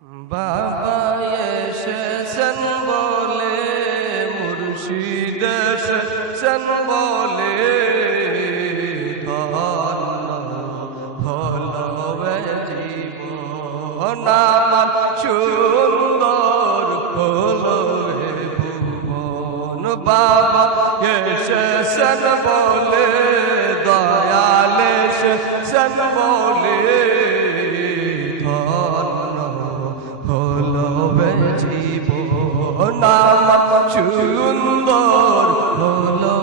বাবা এসেছেন বলে, মুর্শিদ এসেছেন বলে, হলো জীবন আমার সুন্দর হলো ভুবন। বাবা এসেছেন বলে, দয়াল এসেছেন বলে, জীবন আমার সুন্দর হলো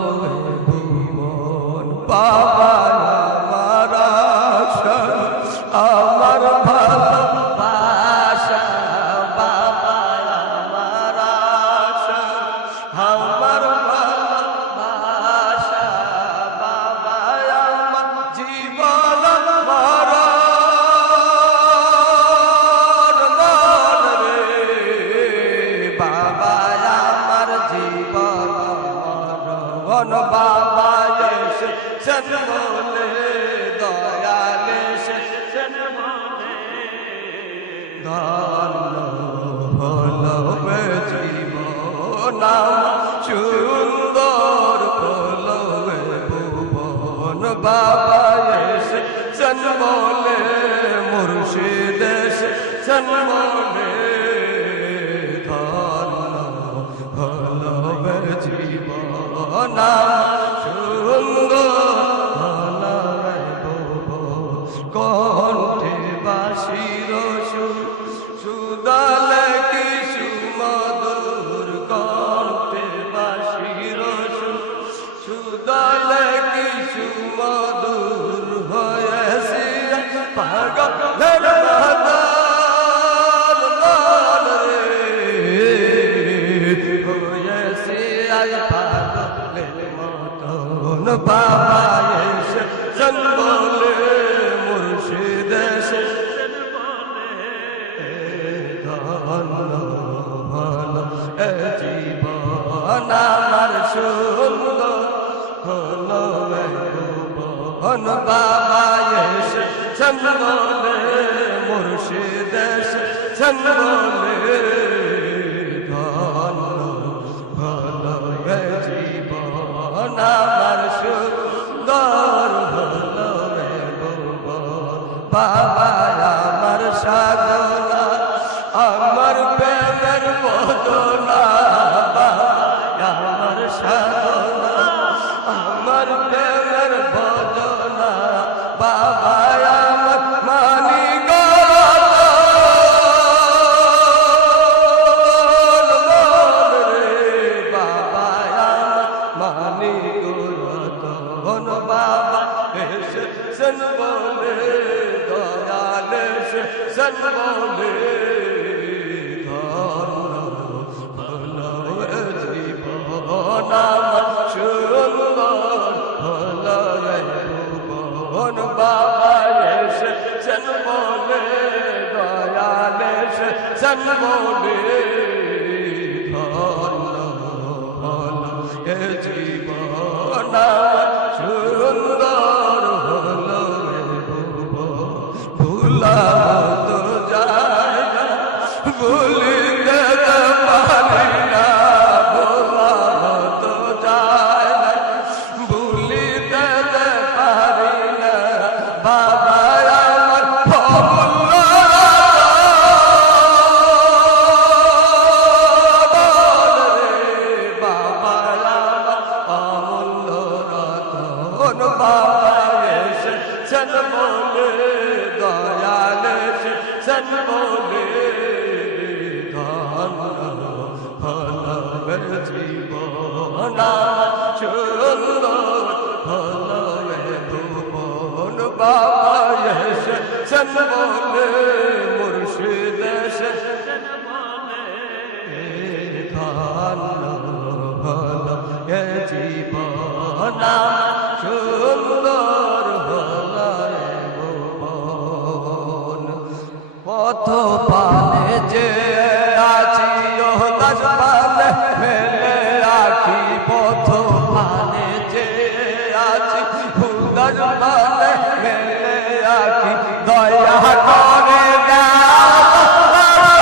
ভুবন। বাবা আমার আশা, আমার ভালোবাসা, বাবা আমার আশা, আমার ভালোবাসা, বাবা আমার জীবন বাবা এসেছেন বলে, দয়াল এসেছেন বলে, হলো জীবন সুন্দর হলো ভুবন। বাবা এসেছেন বলে, মুর্শিদ এসেছেন বলে, হলো জীবন সুন্দর হলো কণ্ঠে বাঁশির সুর, সুদালে কি সুমধুর, কণ্ঠে বাঁশির সুর, সুদালে কি সুমধুর, হয়েছে পাগলের মাতাল রে, হয়েছে পাগলের মতন। বাবা এসেছেন বলে, মুর্শিদ এসেছেন বলে, হলো জীবন আমার সুন্দর হলো ভুবন। বাবা এসেছেন বলে, মুর্শিদ এসেছেন বলে, জীবন আমার সুন্দর হলো ভুবন। বাবা আমার সাধনা, আমার প্রেমের বদনা, বাবা আমার সাধনা, আমার প্রেমের বদনা, বাবা আমার মানিক বাবা এসেছেন বলে, দয়াল এসেছেন বলে, হলো জীবন আমার সুন্দর হলো ভুবন। বাবা এসেছেন বলে, দয়াল এসেছেন বলে, জীবন সুন্দর হলো ভুলা তো যায় না, ভুলিতে পারি না, ভোলা তো যায় না, ভুলিতে পারি না, বাবা আমার বাবা এসেছেন বলে, দয়াল এসেছেন বলে, হলো জীবন সুন্দর হলো ভুবন। বাবা এসেছেন বলে, মুর্শিদ এসেছেন বলে, হলো জীবন সুন্দর হলো ভুবন। পথ পানে যে আছি, ও দাস পানে মেলে আছি, পথ পানে যে আছি, দাস পানে মেলে আছি, দয়া করে দাও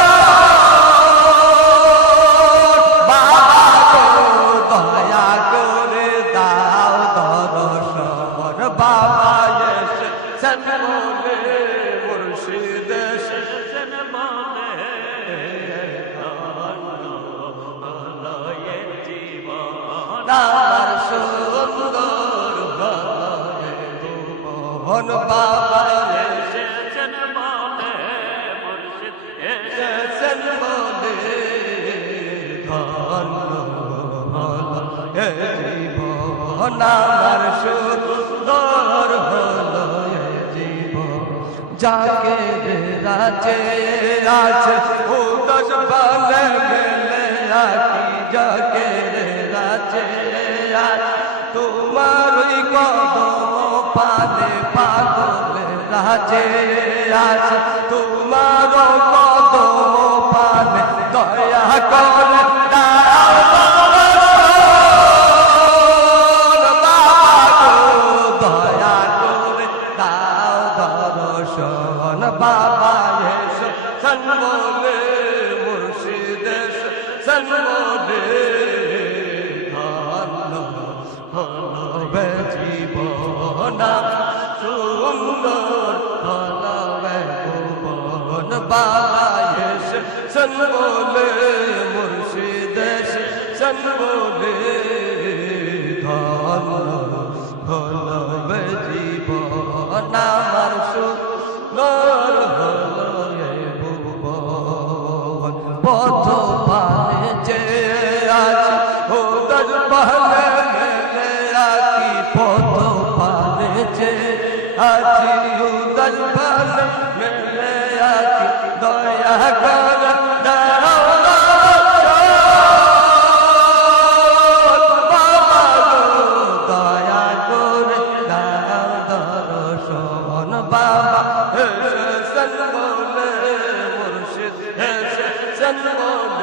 আমার সুন্দর হলো এ জীবন যাকে রাজে আছে উদাস বলে মেলে আকি যাকে রাজে আছে তোমার ওই কদম পালে পাগলে রাজে আছে তোমার কদম পালে দয়া করে দাও দয়া করে দাও দর্শন বাবা এসো সন্বলে মুর্শিদ এসো সন্বলে হলবে জীবন সুন্দর হলবে ভুবন বাবা এসে সন্বলে মুর্শিদ এসে সন্বলে ধন হলবে জীবন আমার সুন্দর হলবে ভুবন পথ পানে যে আছে ও দশ পালে পথ পালে যে আছি উদল পালে মেলে আছি দয়া কর দাও বাবা দয়া করে দাও দর্শন বাবা এসে সন্বলে মুর্শিদ এসে সন্বলে